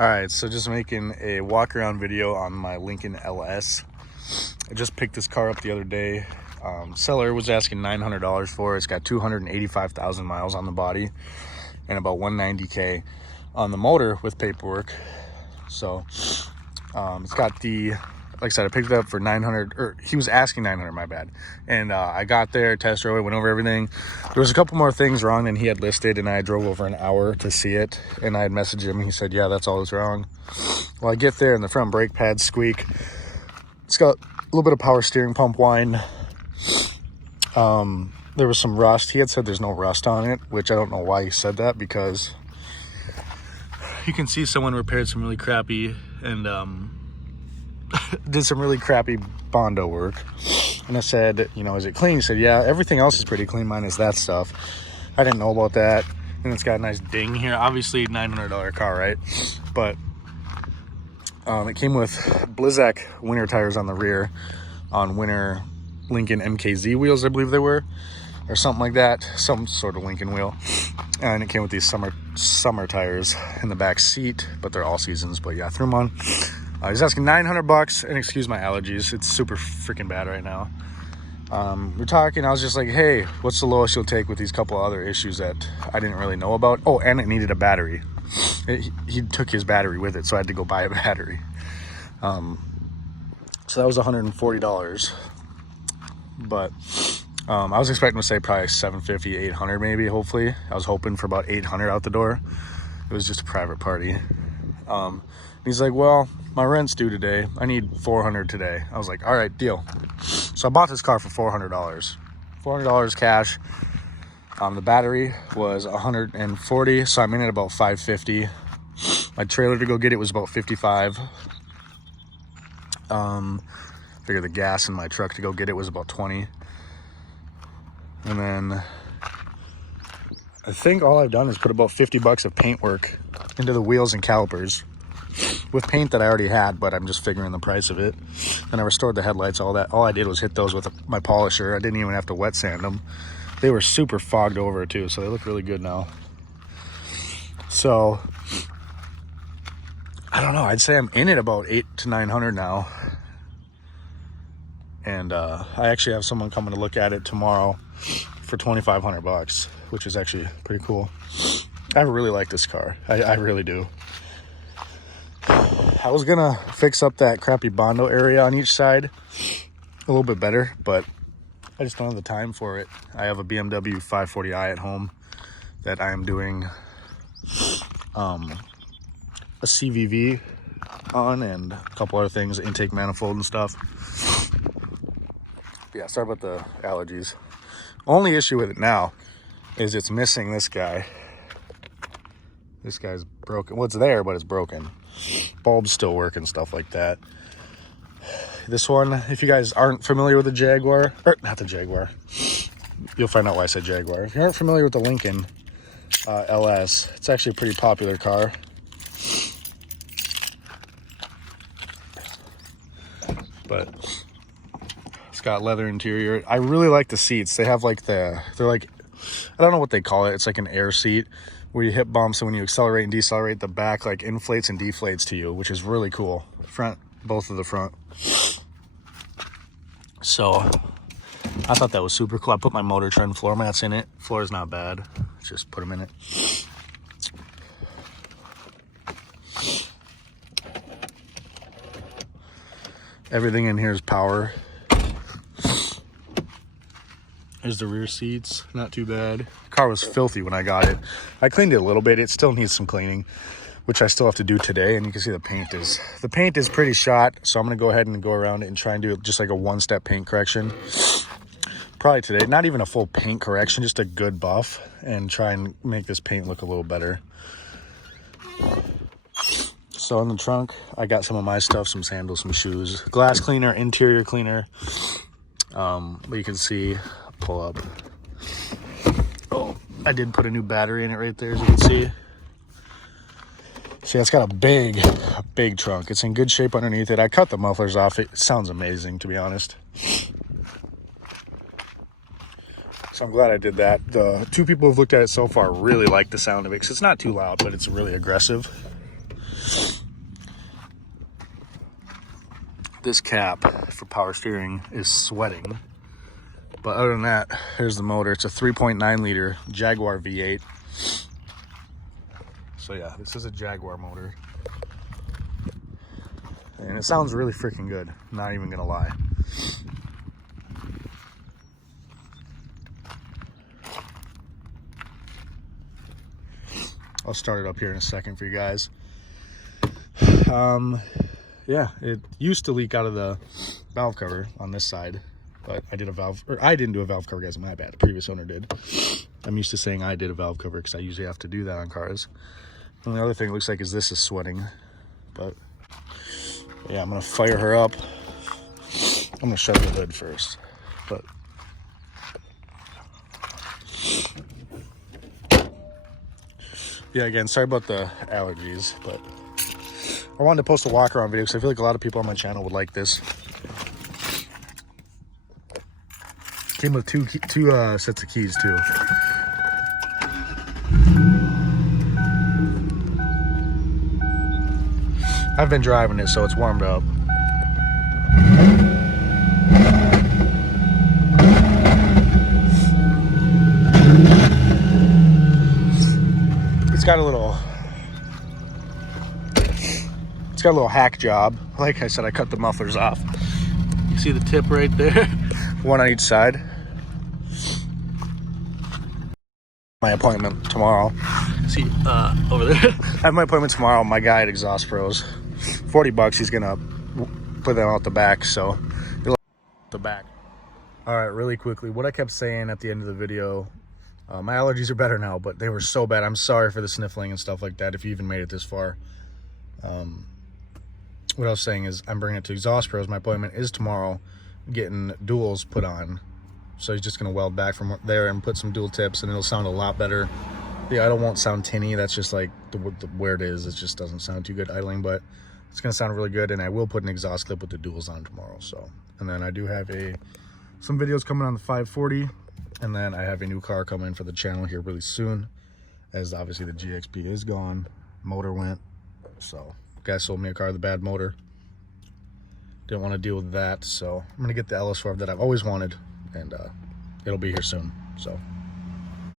All right, so just making a walk around video on my Lincoln LS. I just picked this car up the other day. Seller was asking $900 for it. It's got 285,000 miles on the body and about 190K on the motor with paperwork. So it's got the, like I said, I picked it up for 900, or he was asking 900, my bad. And I got there, test drove it, went over everything. There was a couple more things wrong than he had listed, and I drove over an hour to see it. And I had messaged him, and he said, yeah, that's all that's wrong. Well, I get there, and the front brake pads squeak. It's got a little bit of power steering pump whine. There was some rust. He had said there's no rust on it, which I don't know why he said that, because you can see someone repaired some really crappy and did some really crappy Bondo work. And I said, you know, is it clean? He said, yeah, everything else is pretty clean minus that stuff. I didn't know about that. And it's got a nice ding here. Obviously $900 car, right? But it came with Blizzak winter tires on the rear on winter Lincoln MKZ wheels, I believe they were, or something like that, some sort of Lincoln wheel. And it came with these summer tires in the back seat, but they're all seasons. But yeah, I threw them on. He's asking $900, and excuse my allergies, it's super freaking bad right now. We're talking, I was just like, hey, what's the lowest you'll take with these couple other issues that I didn't really know about? Oh, and it needed a battery. He took his battery with it, so I had to go buy a battery. So that was $140. But I was expecting to say probably $750, $800 maybe, hopefully. I was hoping for about $800 out the door. It was just a private party. He's like, well, my rent's due today. I need $400 today. I was like, all right, deal. So I bought this car for $400. $400 cash. The battery was $140, so I'm in at about $550. My trailer to go get it was about $55. Figure the gas in my truck to go get it was about $20. And then I think all I've done is put about $50 of paint work into the wheels and calipers with paint that I already had, but I'm just figuring the price of it. And I restored the headlights, all that. All I did was hit those with my polisher. I didn't even have to wet sand them. They were super fogged over too, so they look really good now. So I don't know, I'd say I'm in it about $800 to $900 now. And I actually have someone coming to look at it tomorrow for $2,500, which is actually pretty cool. I really like this car. I really do. I was gonna fix up that crappy Bondo area on each side a little bit better, but I just don't have the time for it. I have a BMW 540i at home that I am doing a CVV on, and a couple other things, intake manifold and stuff. Yeah, sorry about the allergies. Only issue with it now is it's missing this guy. This guy's broken. Well, it's there, but it's broken. Bulbs still work and stuff like that. This one, if you guys aren't familiar with the Jaguar, or not the Jaguar, you'll find out why I said Jaguar. If you aren't familiar with the Lincoln LS, it's actually a pretty popular car. But it's got leather interior. I really like the seats. They have like they're like, I don't know what they call it. It's like an air seat where you hit bumps, and when you accelerate and decelerate, the back like inflates and deflates to you, which is really cool. Front, both of the front. So I thought that was super cool. I put my Motor Trend floor mats in it. Floor is not bad. Just put them in it. Everything in here is power. There's the rear seats, not too bad. The car was filthy when I got it. I cleaned it a little bit. It still needs some cleaning, which I still have to do today. And you can see the paint is pretty shot. So I'm gonna go ahead and go around it and try and do just like a one-step paint correction. Probably today, not even a full paint correction, just a good buff, and try and make this paint look a little better. So in the trunk, I got some of my stuff, some sandals, some shoes, glass cleaner, interior cleaner. But you can see, pull up. Oh, I did put a new battery in it right there, as you can see. See, it's got a big trunk. It's in good shape underneath it. I cut the mufflers off. It sounds amazing, to be honest. So I'm glad I did that. The two people who've looked at it so far really like the sound of it, because it's not too loud, but it's really aggressive. This cap for power steering is sweating. But other than that, here's the motor. It's a 3.9 liter Jaguar V8. So yeah, this is a Jaguar motor. And it sounds really freaking good, not even gonna lie. I'll start it up here in a second for you guys. Yeah, it used to leak out of the valve cover on this side, but I didn't do a valve cover, guys, my bad. The previous owner did. I'm used to saying I did a valve cover because I usually have to do that on cars. And the other thing it looks like is this is sweating, but yeah, I'm gonna fire her up. I'm gonna shut the hood first, but yeah, again, sorry about the allergies, but I wanted to post a walk around video because I feel like a lot of people on my channel would like this. Came with two sets of keys too. I've been driving it, so it's warmed up. It's got a little hack job. Like I said, I cut the mufflers off. You see the tip right there? One on each side. My appointment tomorrow. See, over there. I have my appointment tomorrow. My guy at Exhaust Pros. $40. He's gonna put them out the back, so it'll the back. All right, really quickly, what I kept saying at the end of the video, my allergies are better now, but they were so bad. I'm sorry for the sniffling and stuff like that if you even made it this far. What I was saying is I'm bringing it to Exhaust Pros. My appointment is tomorrow, getting duals put on. So he's just gonna weld back from there and put some dual tips, and it'll sound a lot better. The idle won't sound tinny. That's just like where it is. It just doesn't sound too good idling, but it's gonna sound really good. And I will put an exhaust clip with the duals on tomorrow. So, and then I do have some videos coming on the 540, and then I have a new car coming for the channel here really soon, as obviously the GXP is gone, motor went. So guy sold me a car with a bad motor. Didn't want to deal with that, so I'm gonna get the LS4 that I've always wanted, and it'll be here soon. So